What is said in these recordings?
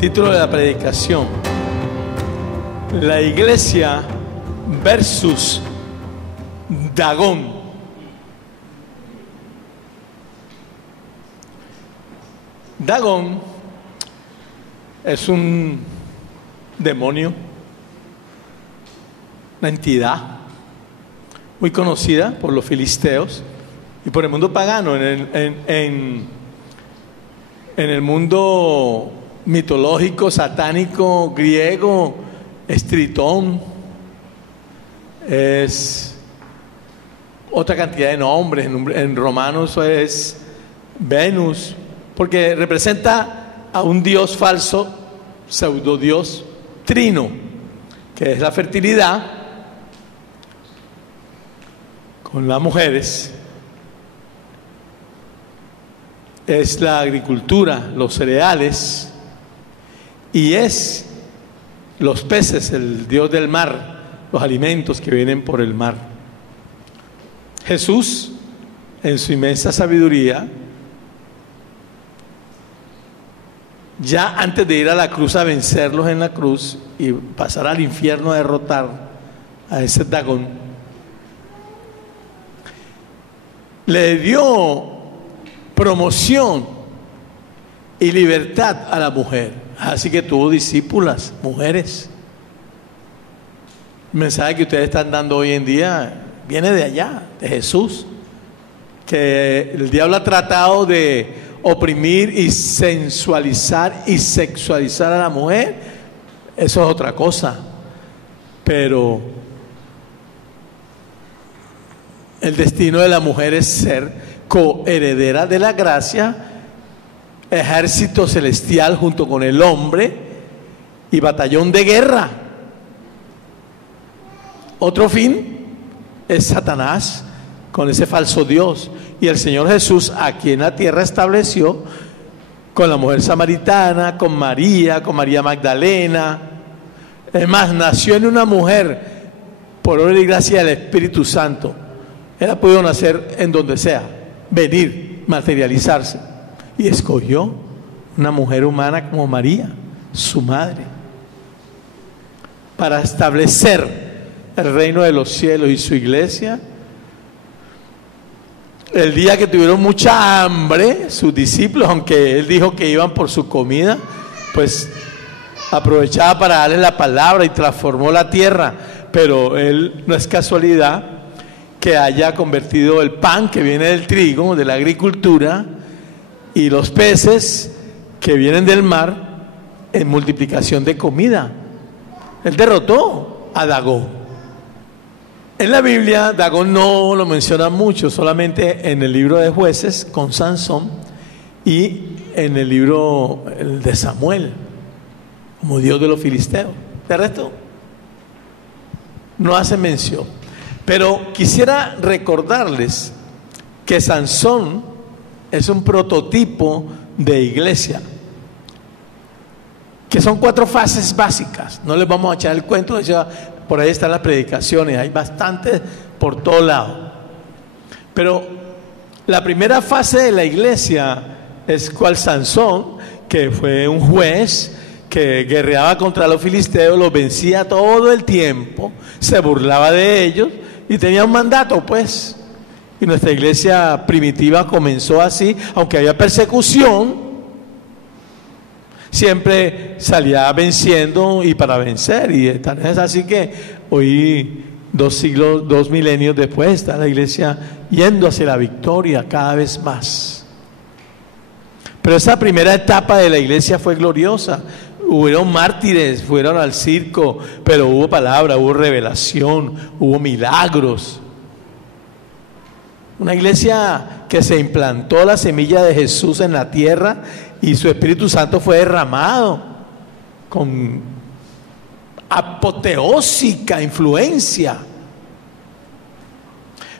Título de la predicación: La iglesia versus Dagón. Dagón es un demonio, una entidad muy conocida por los filisteos y por el mundo pagano. En el mundo mitológico, satánico, griego, Estritón es otra cantidad de nombres. En Romanos es Venus, porque representa a un dios falso, pseudodios trino, que es la fertilidad con las mujeres, es la agricultura, los cereales, y es los peces, el dios del mar, los alimentos que vienen por el mar. Jesús, en su inmensa sabiduría, ya antes de ir a la cruz a vencerlos en la cruz y pasar al infierno a derrotar a ese Dagón, le dio promoción y libertad a la mujer. Así que tuvo discípulas, mujeres. El mensaje que ustedes están dando hoy en día viene de allá, de Jesús, que el diablo ha tratado de oprimir y sensualizar y sexualizar a la mujer. Eso es otra cosa, pero el destino de la mujer es ser coheredera de la gracia, ejército celestial junto con el hombre y batallón de guerra. Otro fin es Satanás con ese falso Dios, y el Señor Jesús aquí en la tierra estableció con la mujer samaritana, con María Magdalena. Es más, nació en una mujer por obra y gracia del Espíritu Santo. Él ha podido nacer en donde sea, venir, materializarse, y escogió una mujer humana como María, su madre, para establecer el reino de los cielos y su iglesia. El día que tuvieron mucha hambre, sus discípulos, aunque él dijo que iban por su comida, pues aprovechaba para darles la palabra y transformó la tierra. Pero él, no es casualidad que haya convertido el pan que viene del trigo, de la agricultura, y los peces que vienen del mar en multiplicación de comida. Él derrotó a Dagón. En la Biblia Dagón no lo menciona mucho, solamente en el libro de Jueces con Sansón y en el libro de Samuel como Dios de los filisteos. De resto no hace mención. Pero quisiera recordarles que Sansón es un prototipo de iglesia, que son 4 fases básicas. No les vamos a echar el cuento, por ahí están las predicaciones, hay bastantes por todo lado. Pero la primera fase de la iglesia es cual Sansón, que fue un juez que guerreaba contra los filisteos, los vencía todo el tiempo, se burlaba de ellos y tenía un mandato, pues. Y nuestra iglesia primitiva comenzó así, aunque había persecución, siempre salía venciendo y para vencer. Y es así que hoy, 2 milenios después, está la iglesia yendo hacia la victoria cada vez más. Pero esa primera etapa de la iglesia fue gloriosa. Hubieron mártires, fueron al circo, pero hubo palabra, hubo revelación, hubo milagros. Una iglesia que se implantó la semilla de Jesús en la tierra y su Espíritu Santo fue derramado con apoteósica influencia.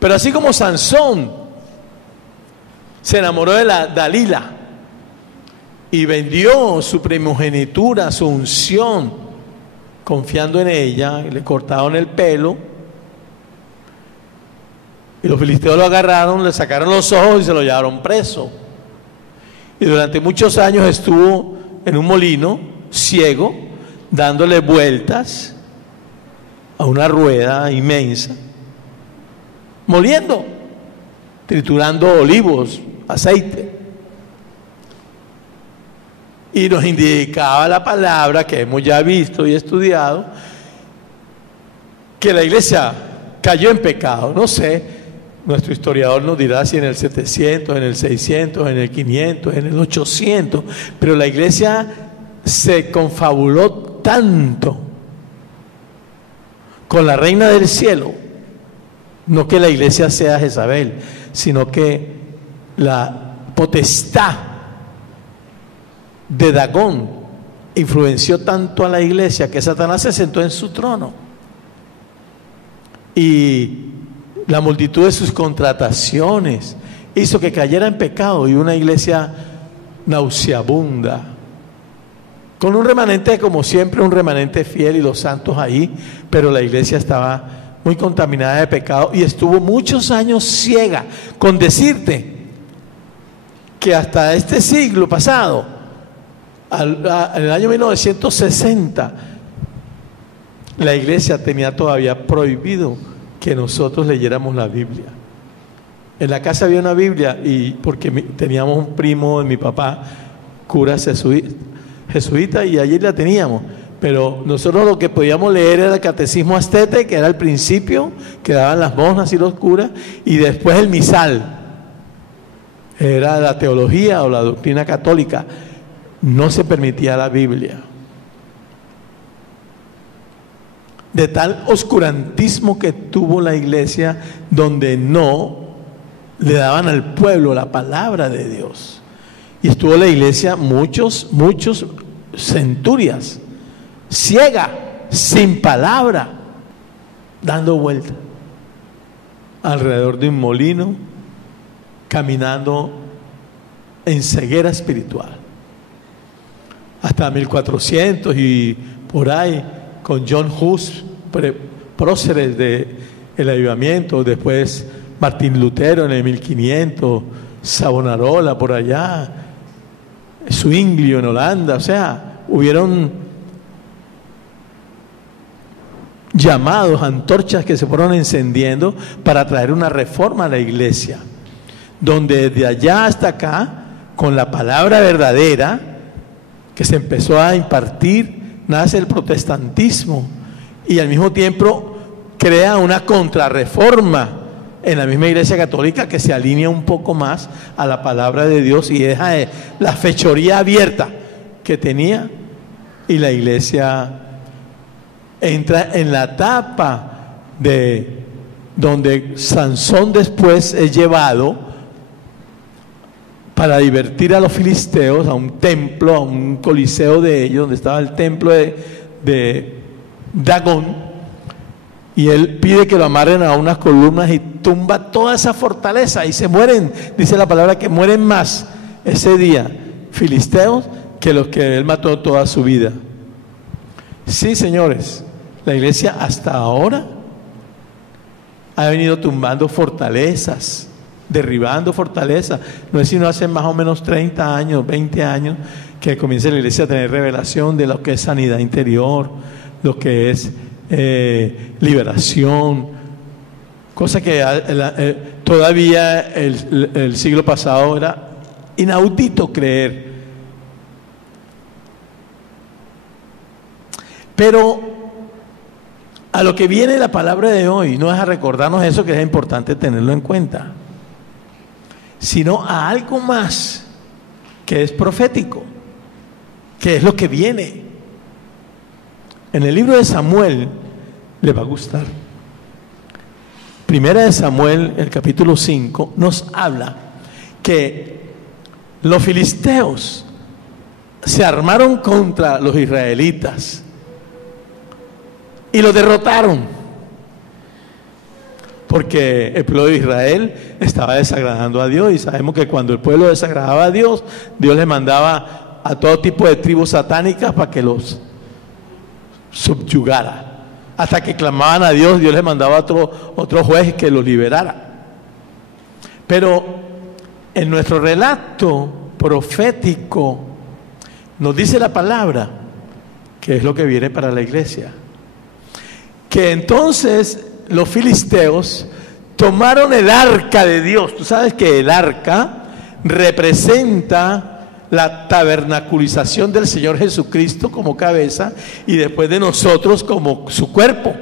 Pero así como Sansón se enamoró de la Dalila y vendió su primogenitura, su unción, confiando en ella, le cortaron el pelo, y los filisteos lo agarraron, le sacaron los ojos y se lo llevaron preso. Y durante muchos años estuvo en un molino ciego, dándole vueltas a una rueda inmensa, moliendo, triturando olivos, aceite. Y nos indicaba la palabra que hemos ya visto y estudiado, que la iglesia cayó en pecado. No sé, nuestro historiador nos dirá si en el 700, en el 600, en el 500, en el 800, pero la iglesia se confabuló tanto con la reina del cielo, no que la iglesia sea Jezabel, sino que la potestad de Dagón influenció tanto a la iglesia que Satanás se sentó en su trono, y la multitud de sus contrataciones hizo que cayera en pecado, y una iglesia nauseabunda, con un remanente, como siempre, un remanente fiel y los santos ahí, pero la iglesia estaba muy contaminada de pecado y estuvo muchos años ciega. Con decirte que hasta este siglo pasado, en el año 1960, la iglesia tenía todavía prohibido que nosotros leyéramos la Biblia. En la casa había una Biblia, y porque teníamos un primo de mi papá, cura jesuita, y allí la teníamos, pero nosotros lo que podíamos leer era el catecismo astete, que era el principio que daban las monjas y los curas, y después el misal, era la teología o la doctrina católica. No se permitía la Biblia. De tal oscurantismo que tuvo la iglesia, donde no le daban al pueblo la palabra de Dios. Y estuvo la iglesia muchos centurias, ciega, sin palabra, dando vuelta alrededor de un molino, caminando en ceguera espiritual. Hasta 1400 y por ahí, con John Hus, próceres del avivamiento, después Martín Lutero en el 1500, Savonarola por allá, Zwinglio en Holanda. O sea, hubieron llamados, antorchas que se fueron encendiendo para traer una reforma a la iglesia, donde de allá hasta acá, con la palabra verdadera que se empezó a impartir, nace el protestantismo, y al mismo tiempo crea una contrarreforma en la misma iglesia católica que se alinea un poco más a la palabra de Dios y deja la fechoría abierta que tenía, y la iglesia entra en la etapa de donde Sansón después es llevado para divertir a los filisteos a un templo, a un coliseo de ellos, donde estaba el templo de Dagón, y él pide que lo amarren a unas columnas y tumba toda esa fortaleza, y se mueren, dice la palabra, que mueren más ese día filisteos que los que él mató toda su vida. Sí, señores, la iglesia hasta ahora ha venido tumbando fortalezas, derribando fortalezas. No es sino hace más o menos 30 años, 20 años, que comienza la iglesia a tener revelación de lo que es sanidad interior, lo que es liberación, cosa que todavía el siglo pasado era inaudito creer. Pero a lo que viene la palabra de hoy no es a recordarnos eso, que es importante tenerlo en cuenta, sino a algo más que es profético, que es lo que viene. En el libro de Samuel le va a gustar. Primera de Samuel, el capítulo 5, nos habla que los filisteos se armaron contra los israelitas y los derrotaron, porque el pueblo de Israel estaba desagradando a Dios, y sabemos que cuando el pueblo desagradaba a Dios, Dios le mandaba a todo tipo de tribus satánicas para que los subyugara. Hasta que clamaban a Dios, Dios les mandaba a otro juez que los liberara. Pero en nuestro relato profético nos dice la palabra que es lo que viene para la iglesia. Que entonces los filisteos tomaron el arca de Dios. Tú sabes que el arca representa la tabernaculización del Señor Jesucristo como cabeza y después de nosotros como su cuerpo.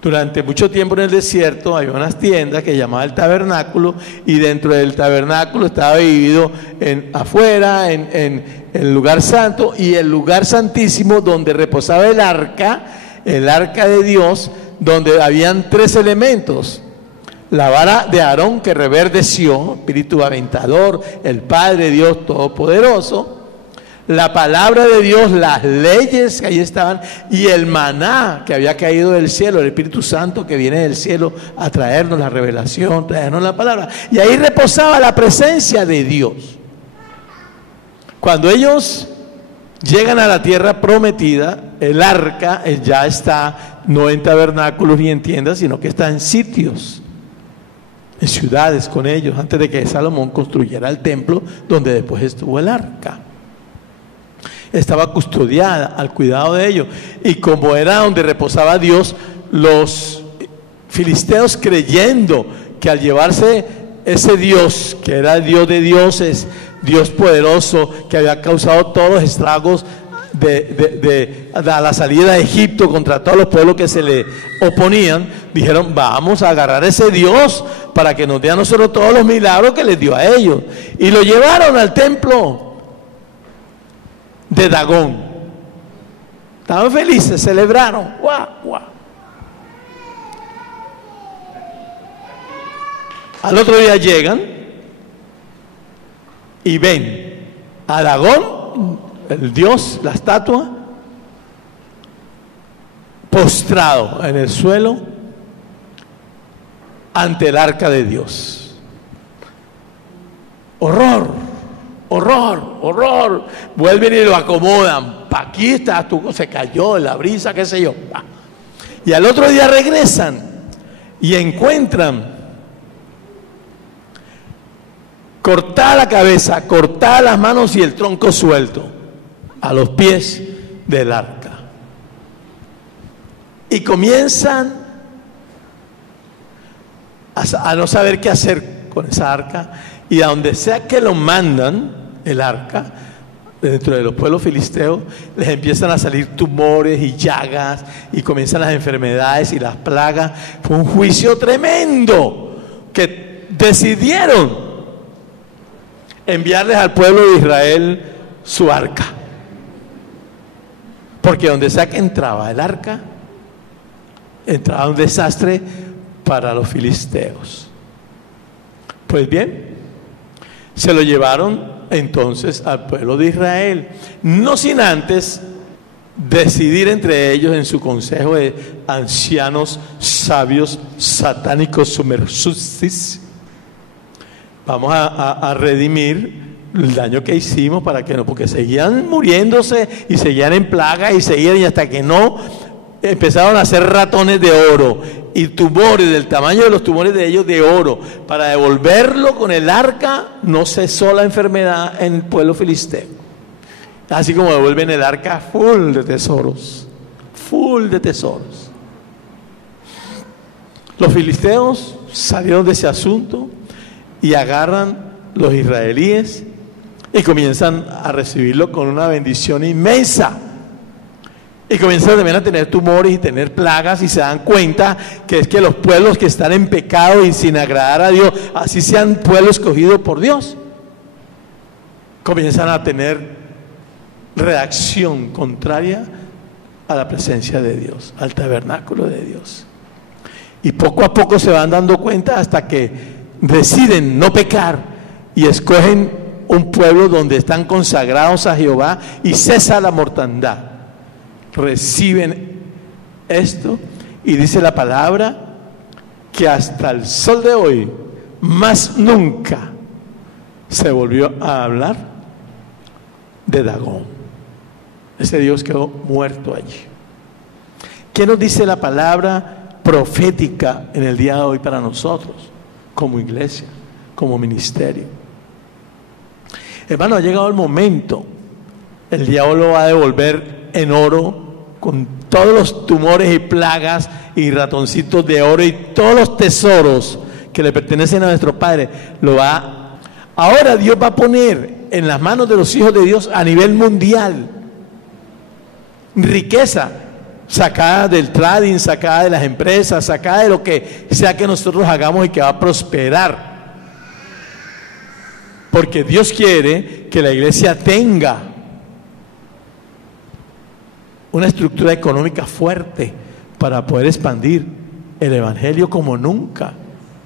Durante mucho tiempo en el desierto había unas tiendas que llamaban el tabernáculo, y dentro del tabernáculo estaba dividido afuera, en el lugar santo y el lugar santísimo, donde reposaba el arca de Dios, donde habían 3 elementos: la vara de Aarón que reverdeció, espíritu aventador, el Padre Dios Todopoderoso, la palabra de Dios, las leyes que ahí estaban, y el maná que había caído del cielo, el Espíritu Santo que viene del cielo a traernos la revelación, traernos la palabra. Y ahí reposaba la presencia de Dios. Cuando ellos llegan a la tierra prometida, el arca ya está no en tabernáculos ni en tiendas, sino que está en sitios, en ciudades con ellos, antes de que Salomón construyera el templo donde después estuvo el arca. Estaba custodiada, al cuidado de ellos, y como era donde reposaba Dios, los filisteos, creyendo que al llevarse ese Dios, que era el Dios de dioses, Dios poderoso, que había causado todos los estragos a la salida de Egipto contra todos los pueblos que se le oponían, dijeron: vamos a agarrar a ese Dios para que nos dé a nosotros todos los milagros que les dio a ellos. Y lo llevaron al templo de Dagón. Estaban felices, celebraron. ¡Guau, guau! Al otro día llegan y ven a Dagón, el dios, la estatua, postrado en el suelo ante el arca de Dios. Horror, horror, horror. Vuelven y lo acomodan. Aquí está, se cayó en la brisa, qué sé yo. Y al otro día regresan y encuentran cortada la cabeza, cortadas las manos y el tronco suelto a los pies del arca. Y comienzan a no saber qué hacer con esa arca, y a donde sea que lo mandan, el arca, dentro de los pueblos filisteos, les empiezan a salir tumores y llagas, y comienzan las enfermedades y las plagas. Fue un juicio tremendo, que decidieron enviarles al pueblo de Israel su arca, porque donde sea que entraba el arca, entraba un desastre para los filisteos. Pues bien, se lo llevaron entonces al pueblo de Israel, no sin antes decidir entre ellos, en su consejo de ancianos sabios satánicos sumersusis: vamos a redimir el daño que hicimos, para que no, porque seguían muriéndose y seguían en plaga y seguían, y hasta que no empezaron a hacer ratones de oro y tumores del tamaño de los tumores de ellos de oro, para devolverlo con el arca. No cesó la enfermedad en el pueblo filisteo, así como devuelven el arca full de tesoros, full de tesoros. Los filisteos salieron de ese asunto y agarran los israelíes y comienzan a recibirlo con una bendición inmensa. Y comienzan también a tener tumores y tener plagas, y se dan cuenta que es que los pueblos que están en pecado y sin agradar a Dios, así sean pueblos escogidos por Dios, comienzan a tener reacción contraria a la presencia de Dios, al tabernáculo de Dios. Y poco a poco se van dando cuenta, hasta que deciden no pecar y escogen un pueblo donde están consagrados a Jehová, y cesa la mortandad. Reciben esto, y dice la palabra que hasta el sol de hoy más nunca se volvió a hablar de Dagón. Ese Dios quedó muerto allí. ¿Qué nos dice la palabra profética en el día de hoy para nosotros, como iglesia, como ministerio? Hermano, ha llegado el momento el diablo lo va a devolver en oro, con todos los tumores y plagas y ratoncitos de oro y todos los tesoros que le pertenecen a nuestro Padre. Ahora Dios va a poner en las manos de los hijos de Dios a nivel mundial riqueza sacada del trading, sacada de las empresas, sacada de lo que sea que nosotros hagamos y que va a prosperar. Porque Dios quiere que la iglesia tenga una estructura económica fuerte para poder expandir el evangelio como nunca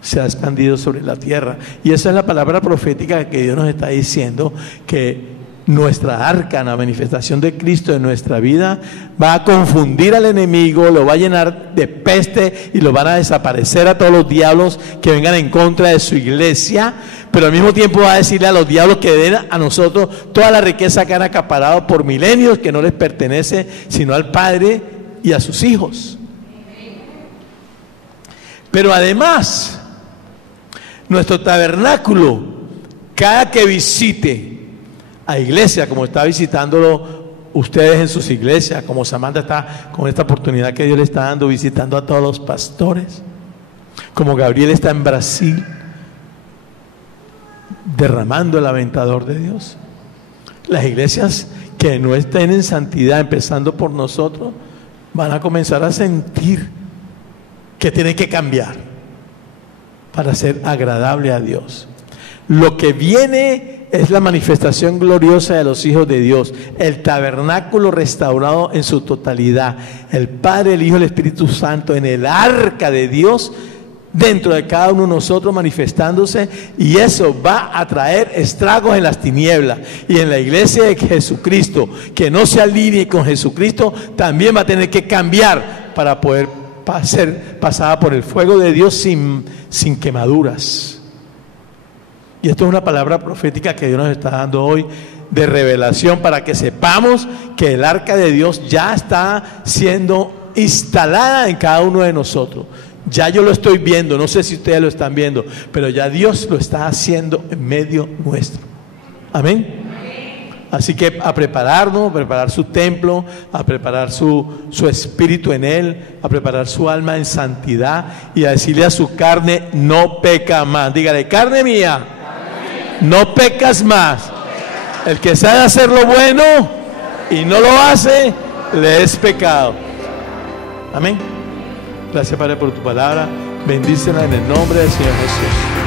se ha expandido sobre la tierra. Y esa es la palabra profética que Dios nos está diciendo, que nuestra arca, la manifestación de Cristo en nuestra vida, va a confundir al enemigo, lo va a llenar de peste y lo van a desaparecer a todos los diablos que vengan en contra de su iglesia, pero al mismo tiempo va a decirle a los diablos que den a nosotros toda la riqueza que han acaparado por milenios, que no les pertenece sino al Padre y a sus hijos. Pero además, nuestro tabernáculo, cada que visite a iglesia, como está visitándolo ustedes en sus iglesias, como Samantha está con esta oportunidad que Dios le está dando, visitando a todos los pastores, como Gabriel está en Brasil, derramando el aventador de Dios. Las iglesias que no estén en santidad, empezando por nosotros, van a comenzar a sentir que tienen que cambiar para ser agradable a Dios. Lo que viene es la manifestación gloriosa de los hijos de Dios, el tabernáculo restaurado en su totalidad, el Padre, el Hijo y el Espíritu Santo en el arca de Dios, dentro de cada uno de nosotros manifestándose, y eso va a traer estragos en las tinieblas. Y en la iglesia de Jesucristo, que no se alinee con Jesucristo, también va a tener que cambiar para poder ser pasada por el fuego de Dios sin quemaduras. Y esto es una palabra profética que Dios nos está dando hoy, de revelación, para que sepamos que el arca de Dios ya está siendo instalada en cada uno de nosotros. Ya yo lo estoy viendo, no sé si ustedes lo están viendo, pero ya Dios lo está haciendo en medio nuestro. Amén. Así que a prepararnos, a preparar su templo, a preparar su espíritu en él, a preparar su alma en santidad y a decirle a su carne: no peca más. Dígale: carne mía, no pecas más. El que sabe hacer lo bueno y no lo hace, le es pecado. Amén. Gracias, Padre, por tu palabra. Bendícela en el nombre del Señor Jesús.